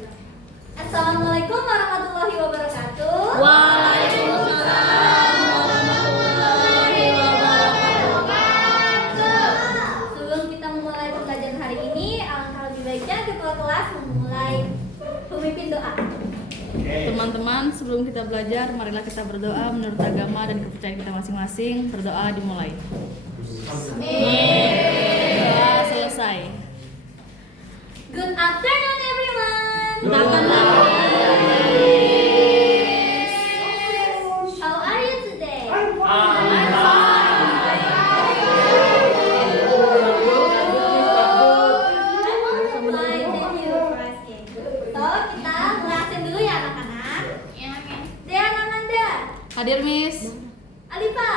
Assalamualaikum warahmatullahi wabarakatuh. Waalaikumsalam warahmatullahi wabarakatuh. Sebelum kita memulai pembelajaran hari ini, alangkah lebih baiknya ketua kelas memulai pemimpin doa. Teman-teman, sebelum kita belajar, marilah kita berdoa menurut agama dan kepercayaan kita masing-masing. Berdoa dimulai. Doa selesai. Good afternoon everyone. Good afternoon. How are you today? Fine, thank you for asking. So, kita ngelasin dulu ya anak-anak. Dean Amanda, Hadir, Miss. Alifa,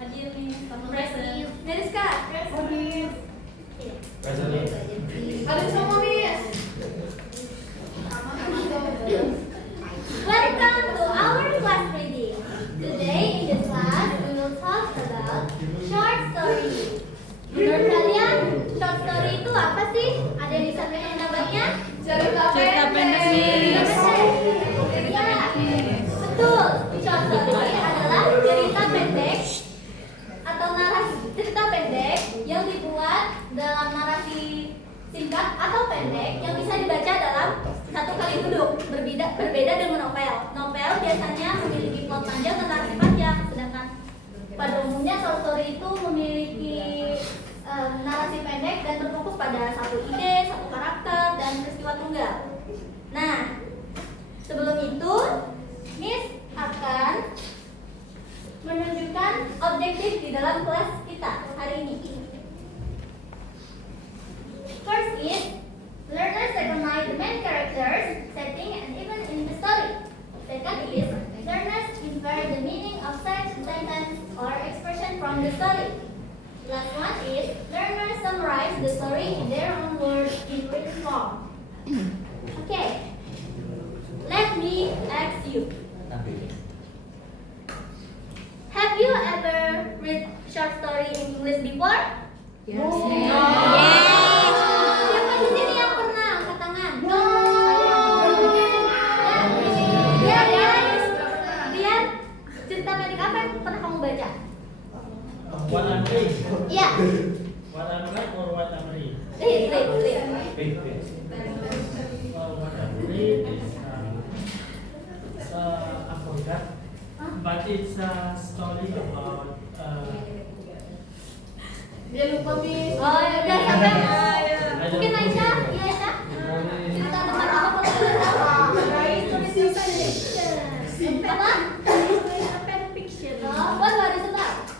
hadir nih, kamu present. Meriska, Ada semua Miss. welcome to our class reading. Today in this class we will talk about short story. Menurut kalian, short story itu apa sih? Ada yang bisa pendapatnya? Cerita Cerita pendek, Miss. Ya, betul. Short story adalah cerita pendek atau narasi cerita pendek yang dibuat dalam narasi singkat atau pendek yang bisa dibaca dalam satu kali duduk. Berbeda dengan novel. Novel biasanya memiliki plot panjang dan narasi panjang, sedangkan pada umumnya short story itu memiliki narasi pendek dan berfokus pada satu ide, satu karakter, dan peristiwa tunggal. Nah, sebelum itu, Miss akan menunjukkan objektif di dalam kelas kita hari ini. First is, learners recognize the main characters, setting, and even in the story. Second is, learners infer the meaning of such sentence or expression from the story. Last one is, learners summarize the story in their own words in written form. Okay, let me ask you. Have you ever read short story in English before? Yes. Siapa di sini yang pernah? Angkat tangan. Lihat cerita pendek apa yang pernah kamu baca? What I'm read. Iya. What I'm read or what I'm read? Read. What I'm read is I forgot, but it's a story about Dia lupa Miss. Oh ya udah sampai. Mungkin Aisyah, iya Aisyah. Cerita tentang apa kalau apa? Oh, what is it about?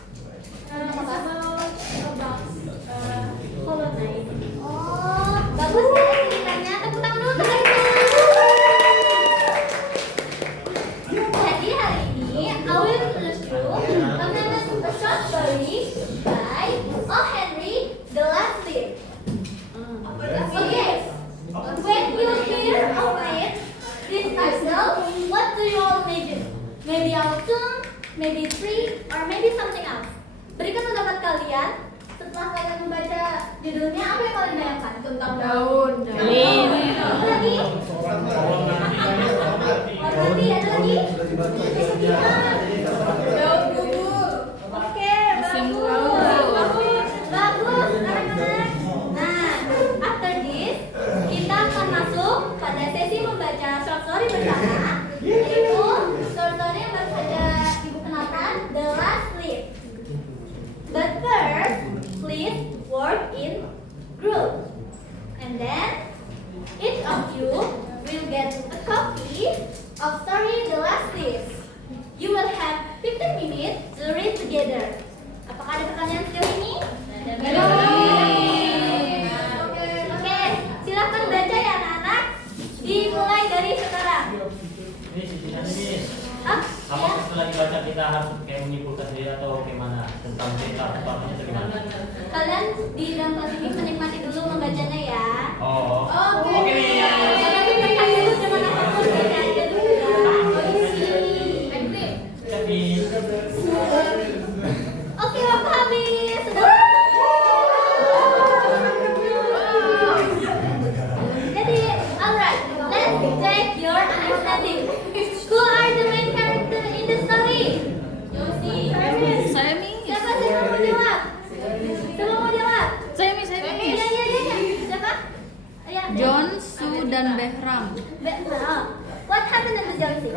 Oh, bagus ya ceritanya. Tepuk tangan dulu untuk Aisyah. Jadi hari ini I will introduce you a short story by O. Henry The Last Leaf. Okay, when you hear of it, this title, what do you all imagine? Maybe autumn, maybe tree, or maybe something else. Berikan pendapat kalian. Setelah kalian membaca judulnya, apa yang kalian bayangkan? Tentang Daun. Apa lagi? Warna ada lagi? Daun gugur. Oke, Musim bagus, anak-anak. Nah, after this, kita akan masuk pada sesi membaca short story bersama, yaitu short story yang baru saja ibu kenalkan, The Last Leaf. But first, please work in group, and then each of you will get a copy of story The Last Leaf. You will have 15 minutes to read together. Apakah ada pertanyaan sejauh ini? Oke, silakan baca ya anak-anak. Dimulai dari sekarang. ini ceritanya nih. Ah, Apa ya. setelah dibaca kita harus kayak menyimpulkan sendiri atau gimana tentang cerita atau apa atau gimana? Kalian di dalam kelas ini menikmati dulu membacanya ya. Oh. Oke. Oke. Jangan tertekan dulu dengan apapun, baca aja dulu ya. Tapi Oke, waktu habis. Sudah. Jadi, alright, let's Let's check your understanding. Who are the main character in the story? Saya Miss. Siapa mau jawab? Siapa mau jawab? Saya Miss. Iya. Siapa? Ayo. John, Sue, dan Behram. What happened to John C?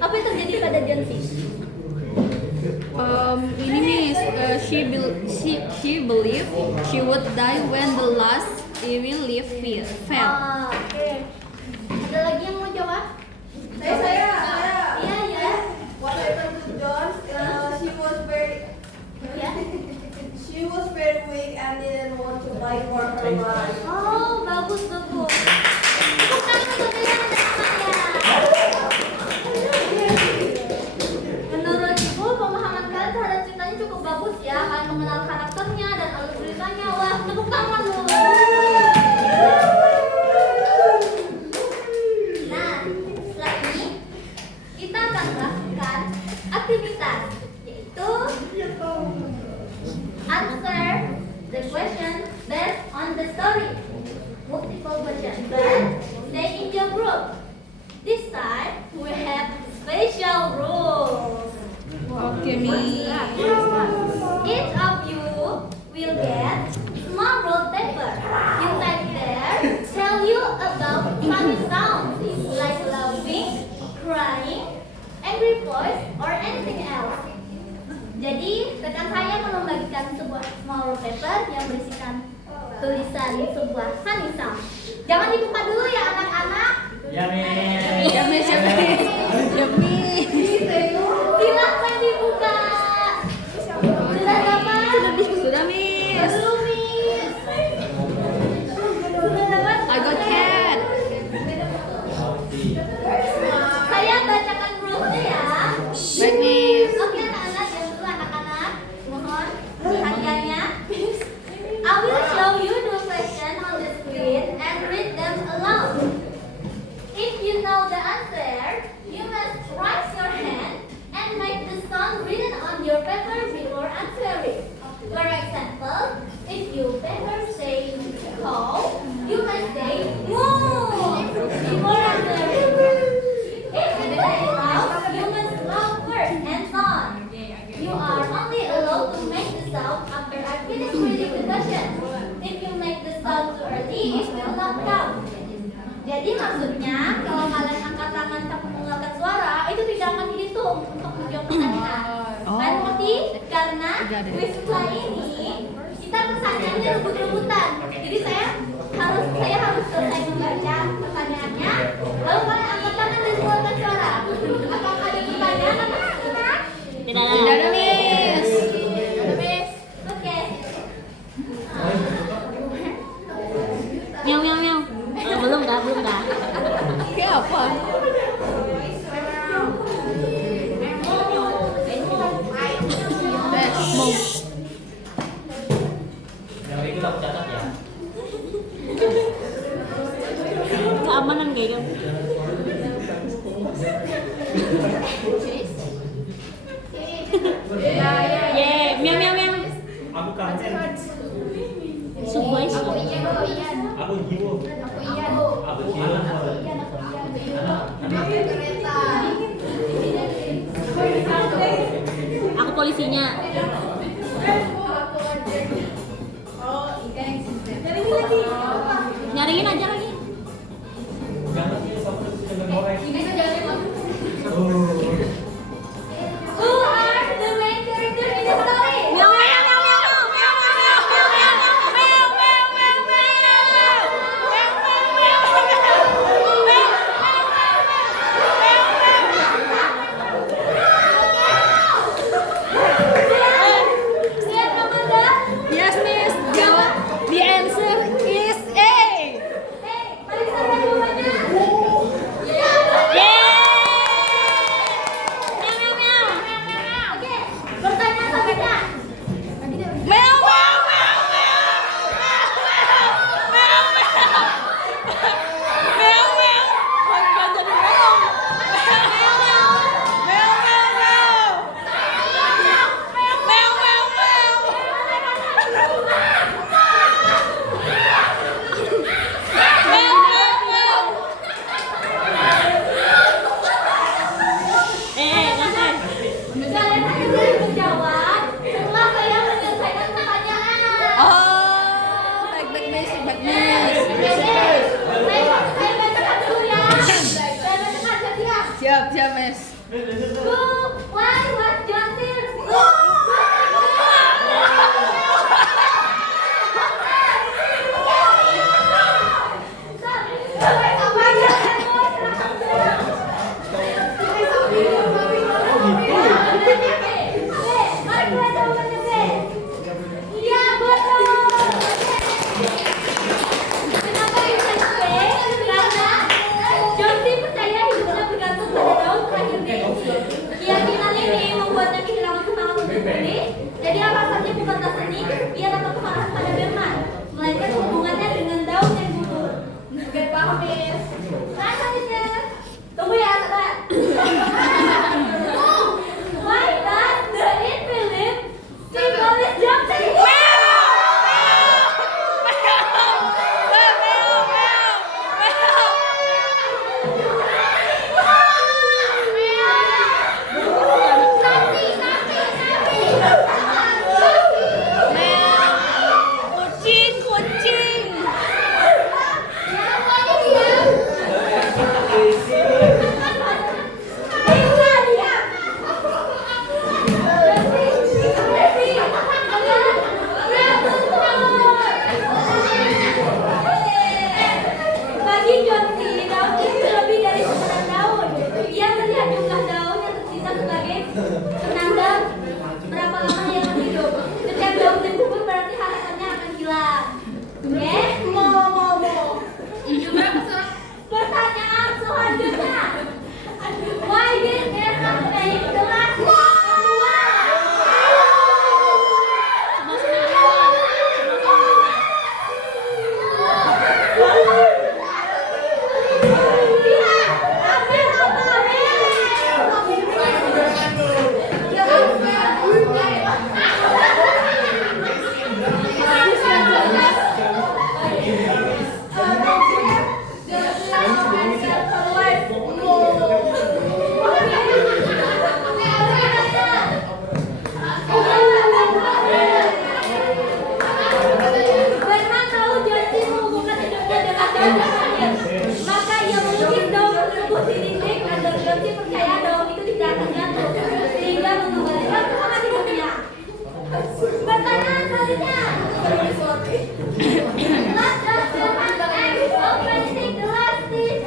Apa yang terjadi pada John C? Ini Miss, she believed she would die when the last evil leaf fell. Oke. Ada lagi yang mau jawab? Saya. Iya. What happened to John? Ya. She was very weak and didn't want to fight for her life. Oh, bagus. Tepuk tangan untuk Bella dan Amaya. Menurut Ibu, pemahaman kalian terhadap ceritanya cukup bagus ya. Kalian mengenal karakternya dan alur ceritanya. Wah, tepuk tangan loh. Nah, setelah ini kita akan melakukan aktivitas, yaitu answer the question based on the story. Multiple question, but stay in your group. This time we have special rules. Oke, Miss. Each of you will get small roll paper. Inside there tell you about funny sounds like laughing, crying, angry voice, or anything else. Jadi rekan saya akan membagikan sebuah small roll paper yang berisikan tulisan sebuah funny sound. Jangan dibuka dulu ya anak-anak. Ya, Miss. Ya Miss. Silahkan dibuka. Sudah dapat? Sudah Miss. Belum, Miss. Sudah dapat? I got cat. Saya bacakan rulesnya ya. Baik Miss. Oke anak-anak, yang dulu anak-anak. Mohon perhatiannya. I will show you the question on the screen and read them aloud. If you know the answer, you must raise your hand and make the sound written on your paper before answering. For example, if your paper says call, you must say moo before answering. If it says loud, you must loud first and so on. You are only allowed to make the sound after I finish reading the question. If you make the sound too early, it will not count. Jadi maksudnya kalau kalian angkat tangan sampai mengeluarkan suara itu tidak akan dihitung untuk menjawab pertanyaan. Kalian ngerti? Karena quiz setelah ini kita pertanyaannya rebut-rebutan. Jadi saya harus selesai membaca pertanyaannya, lalu kalian angkat tangan dan mengeluarkan suara. Apakah ada pertanyaan anak-anak? Tidak ada Miss. Oke. Miau. Belum dah. Kayak apa? Mau. Yang berikut aku catat ya. Keamanan kayaknya. Miau. Aku kangen. Subway. Aku jiwo. Aku jiwo. Aku polisinya. Nyaringin aja lagi. Jangan sih, sampai sudah goreng. Who are the main character in the story? Siap, Amanda? Yes, Miss. Jawab. The answer is A. Why was John Sears? Iya betul. Kenapa bisa B? Karena Johnny percaya hidupnya bergantung pada daun terakhir D. Keyakinan ini membuatnya kehilangan semangat untuk pulih. Jadi alasannya bukan seni, kesepian atau kemarahan pada Berman, melainkan hubungannya dengan daun yang gugur. Oke, paham, Miss? Masa, Miss? Tunggu ya, sabar. Why does the invalid symbolize Johnson? Kucing. Bagi Johnny, daun itu lebih dari sekedar daun. Ia melihat jumlah daun yang tersisa sebagai penanda berapa lama ia akan hidup. Setiap daun yang gugur berarti harapannya akan hilang. Oke? Pertanyaan selanjutnya. Why did there not make the last kedua? Lihat, ambil apa, Bernard tahu Johnny menghubungkan hidupnya dengan daun terakhir. Maka ia melukis daun tersebut di dinding agar Johnny percaya daun itu tidak akan jatuh, sehingga mengembalikan semangat hidupnya. Pertanyaan selanjutnya. What does the hand act of painting the last stitch?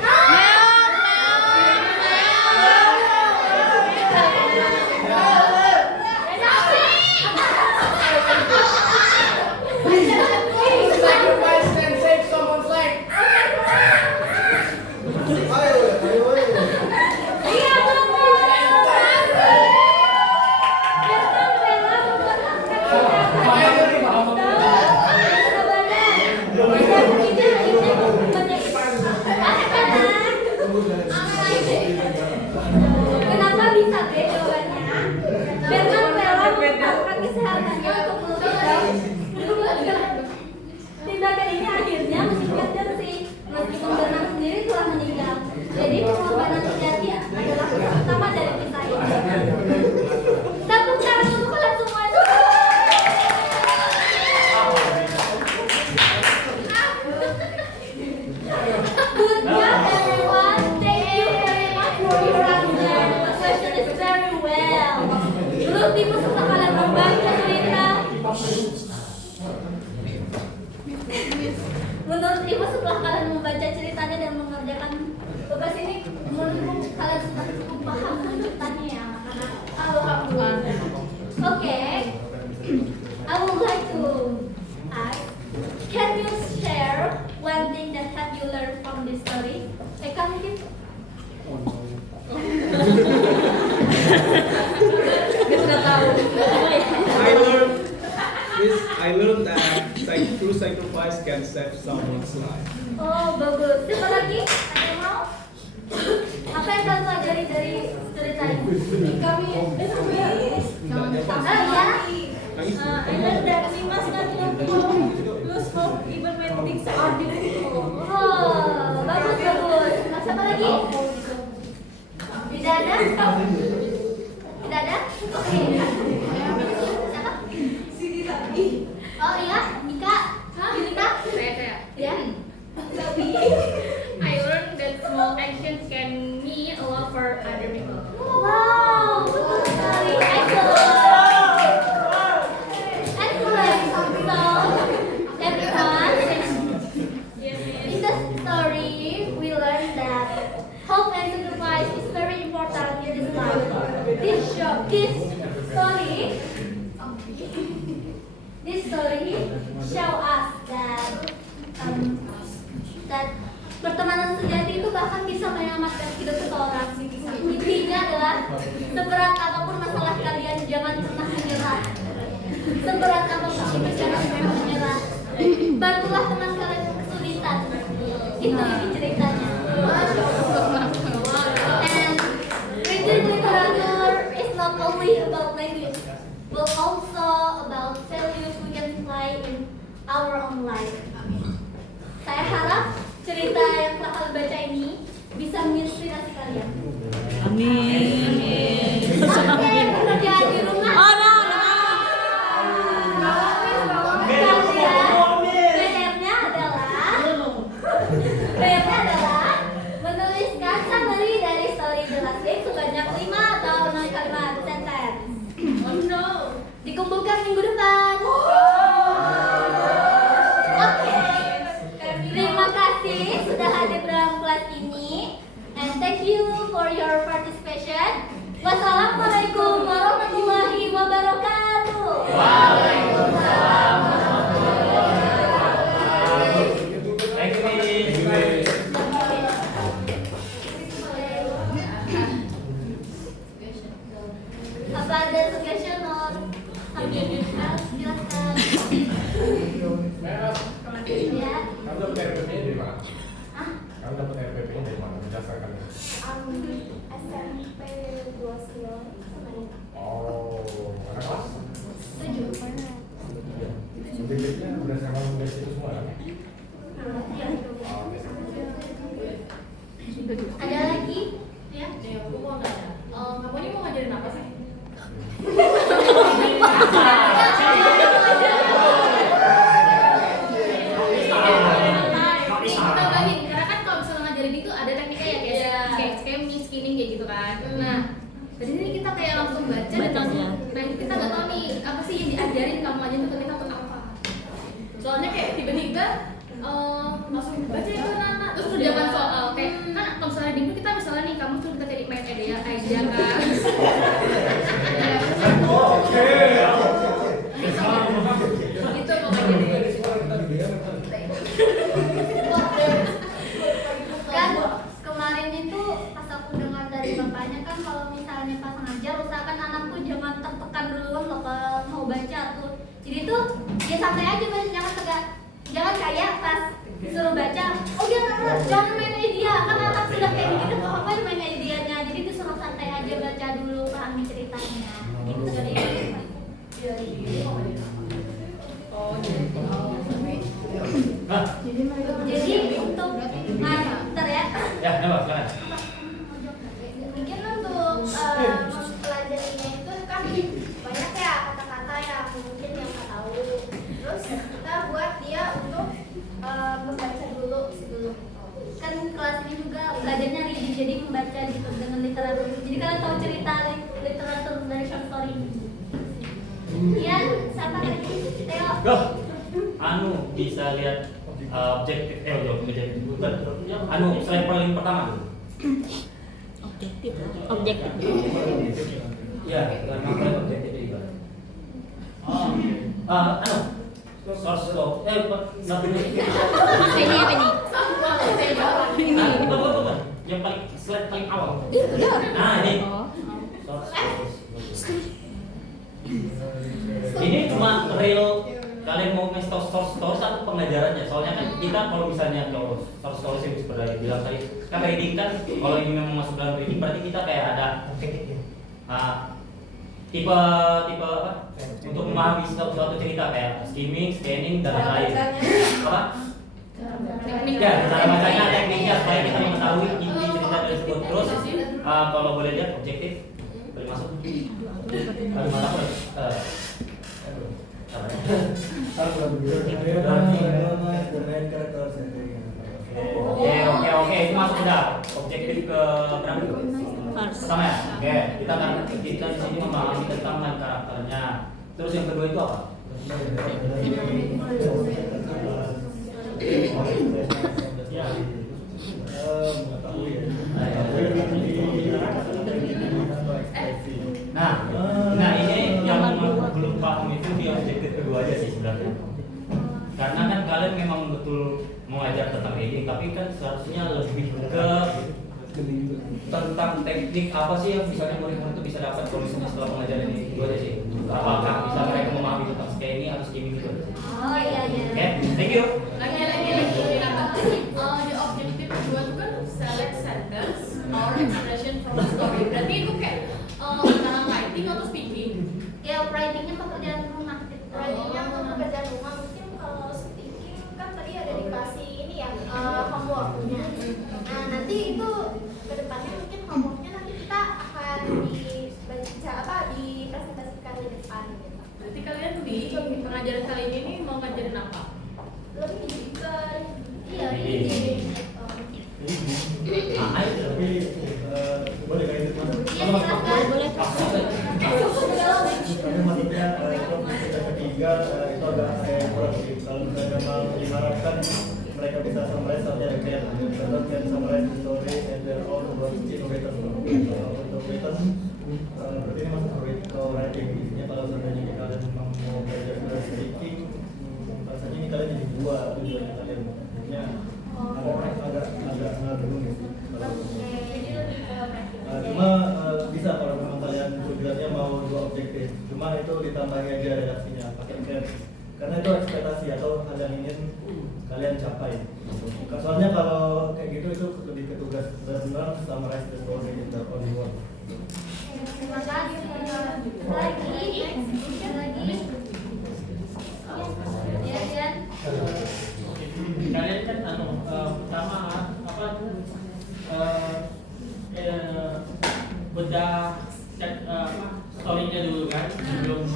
Sacrifice can save someone's life. Iya betul. Bernard rela membuat Kenapa bisa B jawabannya? Bernard rela mengorbankan kesehatannya untuk melukis daun. Tindakan ini akhirnya meningkat Johnny, meskipun Bernard sendiri telah meninggal. Jadi pengorbanan sejati adalah pesan utama dari kisah ini. Tepuk tangan untuk kalian semua. Good job everyone. Thank you very much for your answer. The question is very well. Menurut ibu setelah kalian membaca cerita, menurut ibu setelah kalian membaca ceritanya dan mengerjakan tugas ini, menurut kalian sudah cukup paham ceritanya ya, anak-anak. Alhamdulillah. Oke, I would like to ask, can you share one thing that have you learned from this story? Eka mungkin? Dia sudah tahu. I learned that true sacrifice can save someone's life. Oh, bagus. Siapa lagi? Ada yang mau? Apa yang kalian pelajari dari cerita ini? Kami ya? I learned that we must not lose hope even when things are difficult. Oh, bagus, bagus. Siapa lagi? Tidak ada? Tidak ada? Oke. Siapa? Oh iya, Ika. Ika? Saya. Ya. I learned that small actions can mean a lot for other people. Wow, this story show us that pertemanan sejati itu bahkan bisa menyelamatkan hidup seseorang. Intinya adalah seberat apapun masalah kalian jangan pernah menyerah. Seberat apapun itu jangan pernah menyerah. Bantulah teman kalian yang kesulitan. Itu ini ceritanya. And reading literature is not only about language, but also about values we can apply in our own life. Saya harap cerita yang telah kalian baca ini bisa menginspirasi kalian. Amin. Oke, pekerjaan di rumah. Oh no. PR-nya adalah menuliskan summary dari story The Last Day sebanyak 5 atau 6 kalimat sentence. Oh no. Dikumpulkan minggu depan. Oke. Terima kasih sudah hadir dalam kelas ini. And thank you for your participation. Wassalamualaikum warahmatullahi wabarakatuh. Waalaikumsalam. Thank you, Miss. Apa ada suggestion or something else? Silakan. Ya. Kamu dapat RPP dari mana? Hah? Kamu dapat RPP dari mana? Berdasarkan SMP 2 Silo sama ini. oh, anak kelas. 7. RPP-nya berdasarkan tugas itu semua kan? Iya. Oh, oke. Ada lagi? Ya. Aku mau nanya, kamu ini mau ngajarin apa sih? Tambahin, karena kan kalau misalnya ngajarin itu ada tekniknya ya kayak scanning, skinning kayak gitu kan. Nah, tadi ini kita kayak langsung baca dan langsung, nah kita nggak tahu nih apa sih yang diajarin kamu aja tuh kita untuk apa. Soalnya kayak tiba-tiba langsung baca itu anak, terus kerjakan soal kayak kan kalau misalnya di kita misalnya nih kamu suruh kita cari main ide aja kan. Itu pokoknya. Kan kemarin itu pas aku dengar dari bapaknya kan kalau misalnya pas ngajar usahakan anakku jangan tertekan dulu loh kalau mau baca tuh. Jadi tuh dia santai aja baca, jangan kayak pas disuruh baca, oh jangan main idea kan anak sudah kayak gitu tuh ngapain main idenya. Jadi disuruh santai aja baca dulu, pahami ceritanya. Itu dari jadi untuk ntar ya. Ya, coba silakan. Mungkin untuk mempelajarinya itu kan banyak ya kata-kata yang mungkin yang nggak tahu. Terus kita buat dia untuk membaca dulu sebelum kan kelas ini juga belajarnya reading, jadi membaca gitu dengan literatur. Jadi kalian tahu cerita literatur dari short story. Iya, siapa lagi? Theo. Go. Anu bisa lihat objektif bukan. Anu slide paling pertama. Objektif. Ya, namanya objektif juga. Anu source code. Nanti Ini apa nih? Bukan. Yang paling slide paling awal. Nah, ini. Source. Ini cuma real kalian mau nge source atau pengajarannya. Soalnya kan kita kalau misalnya kalau source yang sebenarnya bilang tadi kan reading kan kalau ini memang masuk dalam reading berarti kita kayak ada tipe apa untuk memahami suatu cerita kayak skimming, scanning dan lain-lain. Apa? Ya, cara bacanya, tekniknya supaya kita mengetahui inti cerita tersebut. Terus kalau boleh lihat objektif boleh masuk. Kalimat apa? Oke, itu masuk udah. Objektif ke berapa? Pertama ya. Oke, kita di sini memahami tentang karakternya. Terus yang kedua itu apa? Nah ini yang belum paham itu di objektif kedua aja sih sebenarnya. tapi kan seharusnya lebih ke tentang teknik apa sih yang misalnya murid-murid itu bisa dapat kalau misalnya setelah pengajaran ini. Itu aja sih. Apakah bisa mereka memahami tentang scanning atau skimming itu aja sih. Oh iya iya. Oke, thank you. Lagi di objektif kedua itu kan select sentence or expression from a story. Berarti itu kayak antara writing atau speaking. Ya writingnya pekerjaan rumah. Writingnya untuk pekerjaan rumah, mungkin kalau speaking kan tadi ada dikasih ini ya homeworknya. Nah nanti itu kedepannya mungkin homeworknya nanti kita akan dipresentasikan di depan gitu. Berarti kalian di pengajaran kali ini mau ngajarin apa? Lebih ke Iya Ini. ini. Tapi boleh kayak gitu mas? Iya silakan. Boleh. Tapi maksudnya untuk kita ketiga itu agak kurang sih. Kalau misalnya mau diharapkan mereka bisa summarize saja kayak contoh can summarize the story and their own words in written. Untuk written berarti ini masuk ke writing. Intinya kalau seandainya kalian mau belajar speaking, rasanya ini kalian jadi dua tujuannya kalian. Maksudnya agak bingung sih. Cuma bisa kalau memang kalian tujuannya mau dua objektif, cuma itu ditambahi aja redaksinya pakai can, karena itu ekspektasi atau hal yang ingin kalian capai. Soalnya kalau kayak gitu itu lebih ke tugas benar-benar summarize the story in the only word. Terima kasih. Lagi. Ya Dian. Kalian kan pertama apa bedah cek story-nya dulu kan sebelum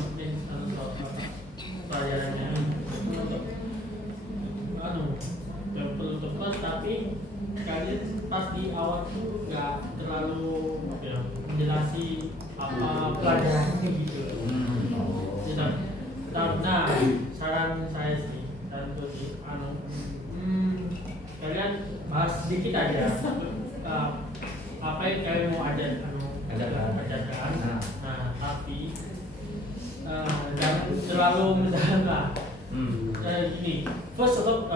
pelajarannya yang perlu tepat, tapi kalian pas di awal tuh nggak terlalu menjelasi apa pelajarannya gitu. Nah, saran saya sih, saran tuh kalian bahas sedikit aja apa yang kalian mau ajarkan. Nah, tapi jangan terlalu mendalam lah. Ini first of all,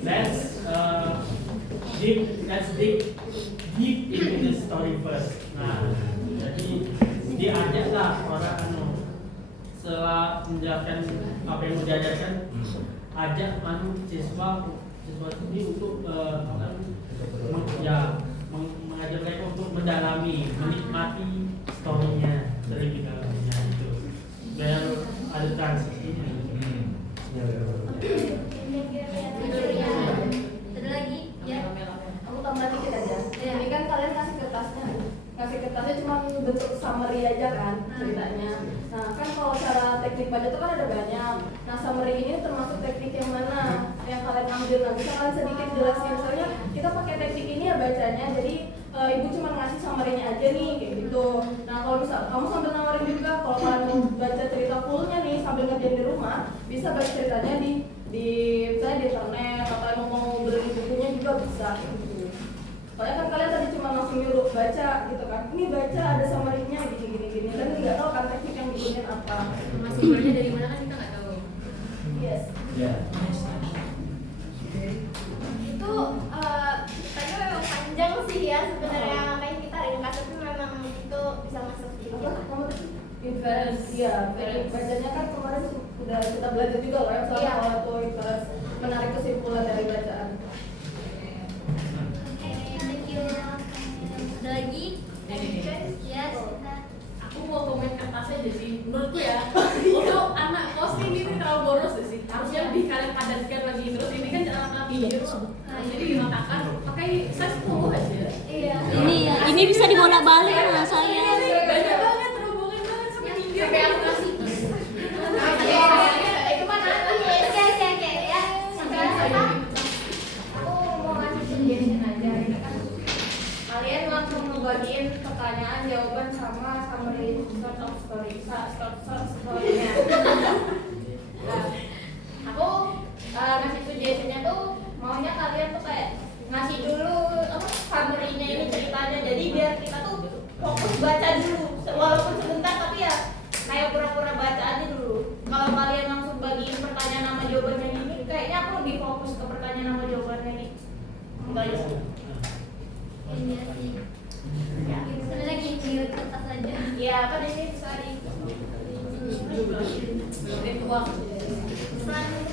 let's dig deep into the story first. Nah, jadi diajaklah orang setelah menjelaskan apa yang mau diajarkan, ajak siswa ini untuk mengajak mereka untuk mendalami, menikmati story-nya dari dalamnya itu, biar ada transisinya. Ada lagi? Ya. Aku tambah dikit aja. Ini kan kalian kasih kertasnya cuma bentuk summary aja kan ceritanya. Nah kan kalau cara teknik baca itu kan ada banyak. Nah summary ini termasuk teknik yang mana yang kalian ambil. Nah bisa kalian sedikit jelasin, misalnya kita pakai teknik ini ya bacanya. Jadi ibu cuma ngasih summary-nya aja nih kayak gitu. Nah kalau misal kamu sambil nawarin juga, kalau kalian mau baca cerita fullnya nih sambil ngerjain di rumah, bisa baca ceritanya di misalnya di internet, atau emang mau beli bukunya juga bisa gitu. Soalnya kan kalian tadi cuma langsung nyuruh baca gitu kan, ini baca ada summary-nya gini kan nggak tahu kan teknik yang digunakan apa. Sumbernya dari mana kan kita nggak tahu. Yes. Itu tadi memang panjang sih ya sebenarnya, makanya kita ringkas, tapi memang itu bisa masuk di Inference, ya, bacanya kan kemarin sudah kita belajar juga lah ya, soal kalau itu inference menarik kesimpulan dari bacaan. Thank you. Ada lagi? Yes. Aku mau komen kertasnya jadi menurutku ya, untuk anak kos ini terlalu boros sih. Harusnya kalian padatkan lagi, terus ini kan anak video. Nah, jadi diratakan pakai size 10 aja. Iya. Ini bisa dibolak-balik sama saya. Banyak banget, terhubungin banget sampai pinggir. Sampai aku kasih. itu mana? Oke ya. Sekarang aku mau ngasih suggestion aja. Ini kan Kalian langsung ngebagiin pertanyaan, jawaban sama summary short of story-nya. Nah, aku ngasih suggestion-nya tuh maunya kalian tuh kayak ngasih dulu summary-nya ini ceritanya, jadi biar kita tuh fokus baca dulu walaupun sebentar, tapi ya kayak pura-pura baca aja dulu. Kalau kalian langsung bagiin pertanyaan sama jawabannya ini, kayaknya aku lebih fokus ke pertanyaan sama jawabannya nih. Enggak ya. Iya sih. Ya, sebenarnya gini kertas aja. Ya, apa ini tadi? Virtual. Selain